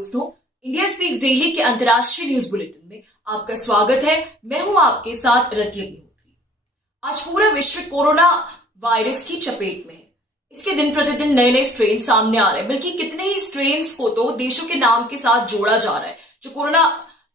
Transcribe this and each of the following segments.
दोस्तों, India speaks daily के अंतर्राष्ट्रीय न्यूज बुलेटिन में आपका स्वागत है। मैं हूं आपके साथ रतिया अग्निहोत्री। आज पूरा विश्व कोरोना वायरस की चपेट में है। इसके दिन प्रतिदिन नए नए स्ट्रेन सामने आ रहे हैं, बल्कि कितने ही स्ट्रेन्स को तो देशों के नाम के साथ जोड़ा जा रहा है। जो कोरोना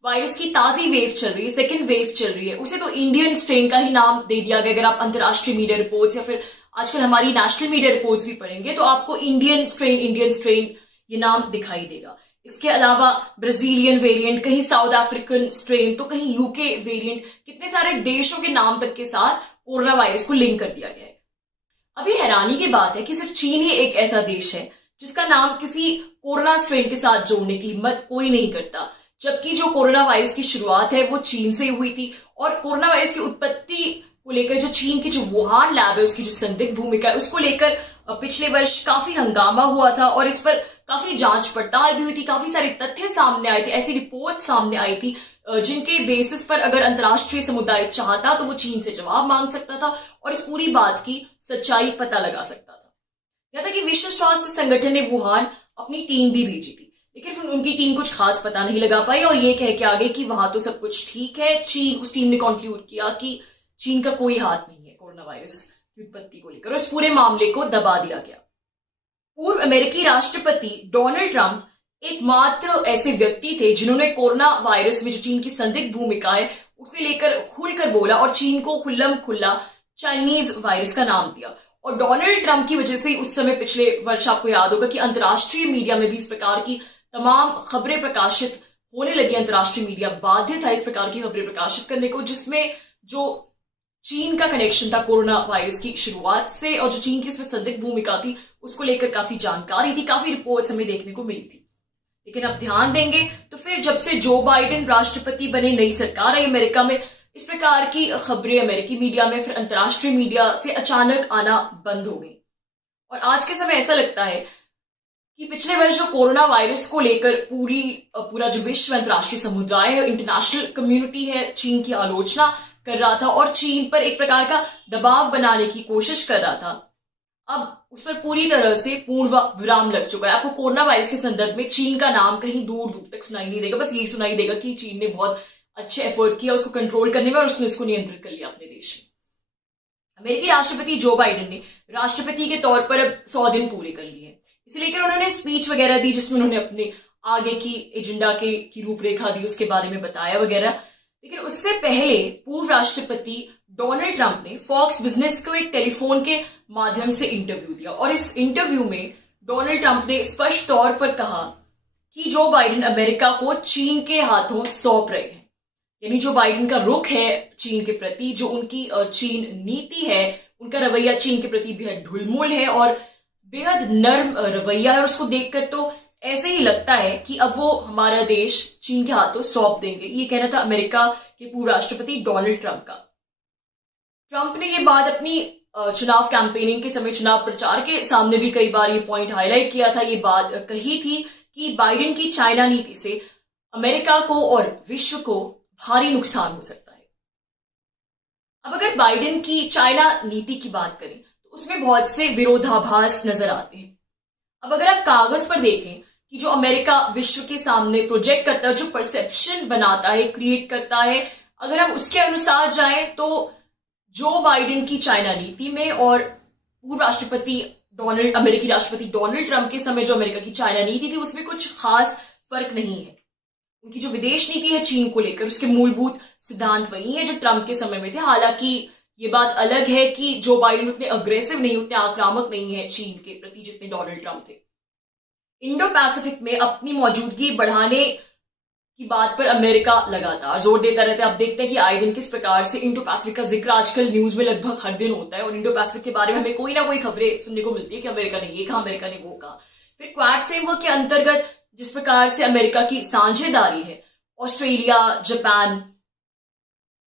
वायरस की ताजी वेव चल रही है, सेकेंड वेव चल रही है, उसे तो इंडियन स्ट्रेन का ही नाम दे दिया गया। अगर आप अंतर्राष्ट्रीय मीडिया रिपोर्ट्स या फिर आजकल हमारी नेशनल मीडिया रिपोर्ट्स भी पढ़ेंगे तो आपको इंडियन स्ट्रेन ये नाम दिखाई देगा। इसके अलावा ब्राजीलियन वेरिएंट, कहीं साउथ अफ्रीकन स्ट्रेन, तो कहीं यूके वेरिएंट, कितने सारे देशों के नाम तक के साथ कोरोना वायरस को लिंक कर दिया गया है। अभी हैरानी की बात है कि सिर्फ चीन ही एक ऐसा देश है जिसका नाम किसी कोरोना स्ट्रेन के साथ जोड़ने की हिम्मत कोई नहीं करता, जबकि जो कोरोना वायरस की शुरुआत है वो चीन से हुई थी। और कोरोना वायरस की उत्पत्ति को लेकर जो चीन की जो वुहान लैब है, उसकी जो संदिग्ध भूमिका है, उसको लेकर पिछले वर्ष काफी हंगामा हुआ था और इस पर काफी जांच पड़ताल भी हुई थी। काफी सारे तथ्य सामने आए थे, ऐसी रिपोर्ट सामने आई थी जिनके बेसिस पर अगर अंतर्राष्ट्रीय समुदाय चाहता तो वो चीन से जवाब मांग सकता था और इस पूरी बात की सच्चाई पता लगा सकता था। यहाँ तक कि विश्व स्वास्थ्य संगठन ने वुहान अपनी टीम भी भेजी थी, लेकिन फिर उनकी टीम कुछ खास पता नहीं लगा पाई और ये कह के आगे कि वहां तो सब कुछ ठीक है। उस टीम ने कंक्लूड किया कि चीन का कोई हाथ नहीं है कोरोना वायरस की उत्पत्ति को लेकर और इस पूरे मामले को दबा दिया गया। पूर्व अमेरिकी राष्ट्रपति डोनाल्ड ट्रंप एकमात्र ऐसे व्यक्ति थे जिन्होंने कोरोना वायरस में जो चीन की संदिग्ध भूमिका है उसे लेकर खुलकर बोला और चीन को खुल्लम खुल्ला चाइनीज वायरस का नाम दिया। और डोनाल्ड ट्रंप की वजह से उस समय पिछले वर्ष आपको याद होगा कि अंतर्राष्ट्रीय मीडिया में भी इस प्रकार की तमाम खबरें प्रकाशित होने लगी। अंतर्राष्ट्रीय मीडिया बाध्य था इस प्रकार की खबरें प्रकाशित करने को, जिसमें जो चीन का कनेक्शन था कोरोना वायरस की शुरुआत से और जो चीन की उसमें संदिग्ध भूमिका थी उसको लेकर काफी जानकारी थी, काफी रिपोर्ट्स हमें देखने को मिली थी। लेकिन अब ध्यान देंगे तो फिर जब से जो बाइडेन राष्ट्रपति बने, नई सरकार आई अमेरिका में, इस प्रकार की खबरें अमेरिकी मीडिया में, फिर अंतर्राष्ट्रीय मीडिया से अचानक आना बंद हो गई। और आज के समय ऐसा लगता है कि पिछले वर्ष जो कोरोना वायरस को लेकर पूरा जो विश्व अंतर्राष्ट्रीय समुदाय है, इंटरनेशनल कम्युनिटी है, चीन की आलोचना कर रहा था और चीन पर एक प्रकार का दबाव बनाने की कोशिश कर रहा था, अब उस पर पूरी तरह से पूर्ण विराम लग चुका है। आपको कोरोना वायरस के संदर्भ में चीन का नाम कहीं दूर दूर तक सुनाई नहीं देगा। बस यही सुनाई देगा कि चीन ने बहुत अच्छे एफर्ट किया उसको कंट्रोल करने में और उसने उसको नियंत्रित कर लिया अपने देश में। अमेरिकी राष्ट्रपति जो बाइडेन ने राष्ट्रपति के तौर पर अब 100 दिन पूरे कर लिए, इसे लेकर उन्होंने स्पीच वगैरह दी जिसमें उन्होंने अपने आगे की एजेंडा की रूपरेखा दी, उसके बारे में बताया वगैरह। लेकिन उससे पहले पूर्व राष्ट्रपति डोनाल्ड ट्रंप ने फॉक्स बिजनेस को एक टेलीफोन के माध्यम से इंटरव्यू दिया और इस इंटरव्यू में डोनाल्ड ट्रंप ने स्पष्ट तौर पर कहा कि जो बाइडेन अमेरिका को चीन के हाथों सौंप रहे हैं। यानी जो बाइडेन का रुख है चीन के प्रति, जो उनकी चीन नीति है, उनका रवैया चीन के प्रति बेहद ढुलमुल है और बेहद नर्म रवैया है और उसको देखकर तो ऐसे ही लगता है कि अब वो हमारा देश चीन के हाथों सौंप देंगे। ये कहना था अमेरिका के पूर्व राष्ट्रपति डोनाल्ड ट्रंप का। ट्रंप ने ये बात अपनी चुनाव कैंपेनिंग के समय, चुनाव प्रचार के सामने भी कई बार ये पॉइंट हाईलाइट किया था, ये बात कही थी कि बाइडेन की चाइना नीति से अमेरिका को और विश्व को भारी नुकसान हो सकता है। अब अगर बाइडेन की चाइना नीति की बात करें तो उसमें बहुत से विरोधाभास नजर आते हैं। अब अगर आप कागज पर देखें कि जो अमेरिका विश्व के सामने प्रोजेक्ट करता है, जो परसेप्शन बनाता है, क्रिएट करता है, अगर हम उसके अनुसार जाएं तो जो बाइडेन की चाइना नीति में और पूर्व अमेरिकी राष्ट्रपति डोनाल्ड ट्रंप के समय जो अमेरिका की चाइना नीति थी उसमें कुछ खास फर्क नहीं है। उनकी जो विदेश नीति है चीन को लेकर, उसके मूलभूत सिद्धांत वही है जो ट्रंप के समय में थे। हालांकि ये बात अलग है कि जो बाइडेन उतने अग्रेसिव नहीं, उतने आक्रामक नहीं है चीन के प्रति जितने डोनाल्ड ट्रंप थे। इंडो पैसिफिक में अपनी मौजूदगी बढ़ाने की बात पर अमेरिका लगातार जोर देता रहता है। अब देखते हैं कि आए दिन किस प्रकार से इंडो पैसिफिक का जिक्र आजकल न्यूज में लगभग हर दिन होता है और इंडो पैसिफिक के बारे में हमें कोई ना कोई खबरें सुनने को मिलती है कि अमेरिका ने ये कहा, अमेरिका ने वो कहा। फिर क्वाड फ्रेमवर्क के अंतर्गत जिस प्रकार से अमेरिका की साझेदारी है ऑस्ट्रेलिया, जापान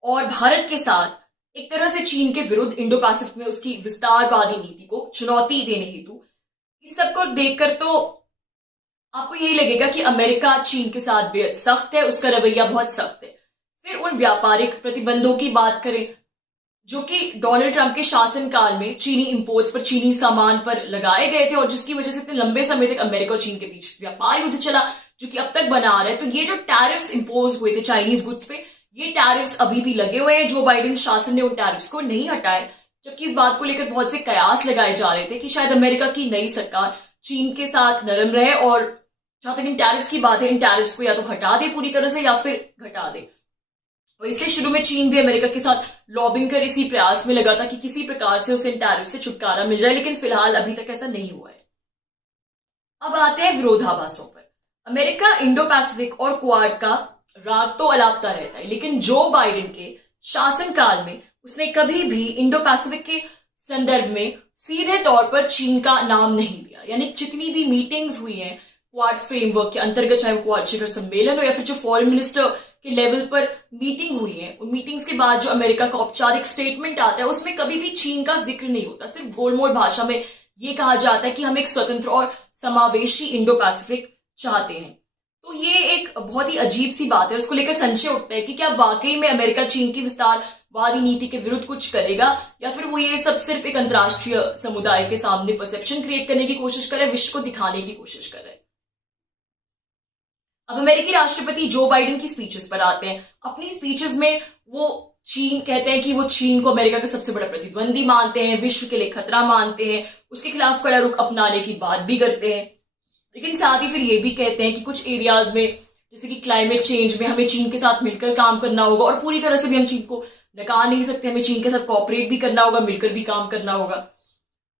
और भारत के साथ, एक तरह से चीन के विरुद्ध इंडो पैसिफिक में उसकी विस्तारवादी नीति को चुनौती देने हेतु, इस सबको देखकर तो आपको यही लगेगा कि अमेरिका चीन के साथ बेहद सख्त है, उसका रवैया बहुत सख्त है। फिर उन व्यापारिक प्रतिबंधों की बात करें जो कि डोनाल्ड ट्रंप के शासनकाल में चीनी इंपोर्ट्स पर, चीनी सामान पर लगाए गए थे और जिसकी वजह से इतने लंबे समय तक अमेरिका और चीन के बीच व्यापार युद्ध चला। जो कि अब तक बना रहा है। तो ये जो टैरिफ्स इंपोज हुए थे चाइनीज गुड्स पे, ये टैरिफ्स अभी भी लगे हुए हैं। जो बाइडेन शासन ने उन टैरिफ्स को नहीं हटाए, जबकि इस बात को लेकर बहुत से कयास लगाए जा रहे थे कि शायद अमेरिका की नई सरकार चीन के साथ नरम रहे और जहां तक इन टैरिफ्स की बात है, इन टैरिफ्स को या तो हटा दे पूरी तरह से या फिर घटा दे। और इसलिए शुरू में चीन भी अमेरिका के साथ लॉबिंग कर इसी प्रयास में लगा था कि किसी प्रकार से उसे इन टैरिफ से छुटकारा मिल जाए, लेकिन फिलहाल अभी तक ऐसा नहीं हुआ है। अब आते हैं विरोधाभासों पर। अमेरिका इंडो पैसिफिक और क्वाड का राग तो अलापता रहता है, लेकिन जो बाइडेन के शासनकाल में उसने कभी भी इंडो पैसिफिक के संदर्भ में सीधे तौर पर चीन का नाम नहीं लिया। यानी जितनी भी मीटिंग्स हुई हैं क्वाड फ्रेमवर्क के अंतर्गत, चाहे वो क्वाड शिखर सम्मेलन हो या फिर जो फॉरेन मिनिस्टर के लेवल पर मीटिंग हुई है, उन मीटिंग्स के बाद जो अमेरिका का औपचारिक स्टेटमेंट आता है उसमें कभी भी चीन का जिक्र नहीं होता। सिर्फ गोलमोल भाषा में ये कहा जाता है कि हम एक स्वतंत्र और समावेशी इंडो पैसिफिक चाहते हैं। तो ये एक बहुत ही अजीब सी बात है। उसको लेकर संशय उठता है कि क्या वाकई में अमेरिका चीन की विस्तारवादी नीति के विरुद्ध कुछ करेगा, या फिर वो ये सब सिर्फ एक अंतर्राष्ट्रीय समुदाय के सामने परसेप्शन क्रिएट करने की कोशिश कर रहा है, विश्व को दिखाने की कोशिश कर रहा है। अब अमेरिकी राष्ट्रपति जो बाइडेन की स्पीचेस पर आते हैं। अपनी स्पीचेस में वो चीन कहते हैं कि वो चीन को अमेरिका का सबसे बड़ा प्रतिद्वंदी मानते हैं, विश्व के लिए खतरा मानते हैं, उसके खिलाफ कड़ा रुख अपनाने की बात भी करते हैं। लेकिन साथ ही फिर ये भी कहते हैं कि कुछ एरियाज में जैसे कि क्लाइमेट चेंज में हमें चीन के साथ मिलकर काम करना होगा, और पूरी तरह से भी हम चीन को नकार नहीं सकते, हमें चीन के साथ कोऑपरेट भी करना होगा, मिलकर भी काम करना होगा।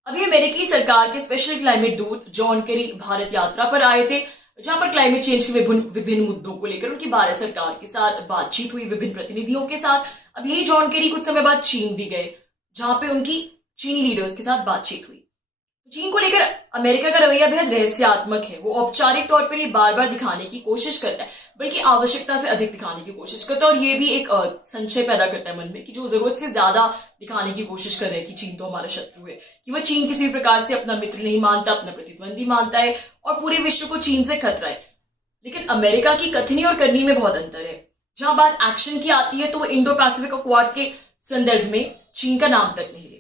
अभी अमेरिकी सरकार के स्पेशल क्लाइमेट दूत जॉन केरी भारत यात्रा पर आए थे, जहां पर क्लाइमेट चेंज के विभिन्न मुद्दों को लेकर उनकी भारत सरकार के साथ बातचीत हुई, विभिन्न प्रतिनिधियों के साथ। अब यही जॉन केरी कुछ समय बाद चीन भी गए, जहां पे उनकी चीनी लीडर्स के साथ बातचीत हुई। चीन को लेकर अमेरिका का रवैया बेहद रहस्यात्मक है। वो औपचारिक तौर पर ये बार बार दिखाने की कोशिश करता है, बल्कि आवश्यकता से अधिक दिखाने की कोशिश करता है, और ये भी एक संशय पैदा करता है मन में कि जो जरूरत से ज्यादा दिखाने की कोशिश कर रहे हैं कि चीन तो हमारा शत्रु है, कि वह चीन किसी प्रकार से अपना मित्र नहीं मानता, अपना प्रतिद्वंदी मानता है और पूरे विश्व को चीन से खतरा है। लेकिन अमेरिका की कथनी और करनी में बहुत अंतर है। जहां बात एक्शन की आती है तो वो इंडो पैसिफिक और क्वाड के संदर्भ में चीन का नाम तक नहीं लेता।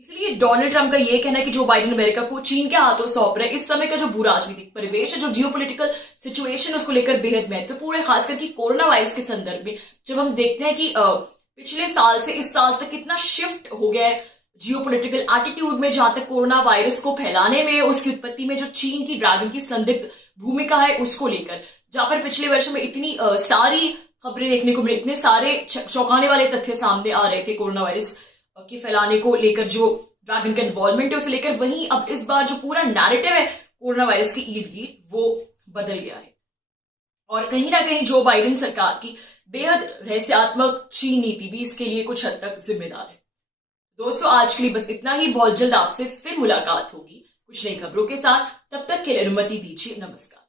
इसलिए डोनाल्ड ट्रंप का यह कहना है कि जो बाइडेन अमेरिका को चीन के हाथों सौंप रहे हैं, इस समय का जो भूराजनीतिक परिवेश है, जो जियोपॉलिटिकल सिचुएशन, उसको लेकर बेहद महत्वपूर्ण है। खासकर कि कोरोना वायरस के संदर्भ में जब हम देखते हैं कि पिछले साल से इस साल तक कितना शिफ्ट हो गया है जियोपॉलिटिकल एटीट्यूड में, जहां तक कोरोना वायरस को फैलाने में, उसकी उत्पत्ति में जो चीन की ड्रैगन की संदिग्ध भूमिका है उसको लेकर, जहां पर पिछले वर्षों में इतनी सारी खबरें देखने को मिली, इतने सारे चौंकाने वाले तथ्य सामने आ रहे थे कोरोना वायरस के फैलाने को लेकर, जो ड्रैगन का इन्वॉल्वमेंट है उसे लेकर। वहीं अब इस बार जो पूरा नैरेटिव है कोरोना वायरस के इर्द गिर्द वो बदल गया है, और कहीं ना कहीं जो बाइडेन सरकार की बेहद रहस्यात्मक चीन नीति भी इसके लिए कुछ हद तक जिम्मेदार है। दोस्तों, आज के लिए बस इतना ही। बहुत जल्द आपसे फिर मुलाकात होगी कुछ नई खबरों के साथ। तब तक के लिए अनुमति दीजिए। नमस्कार।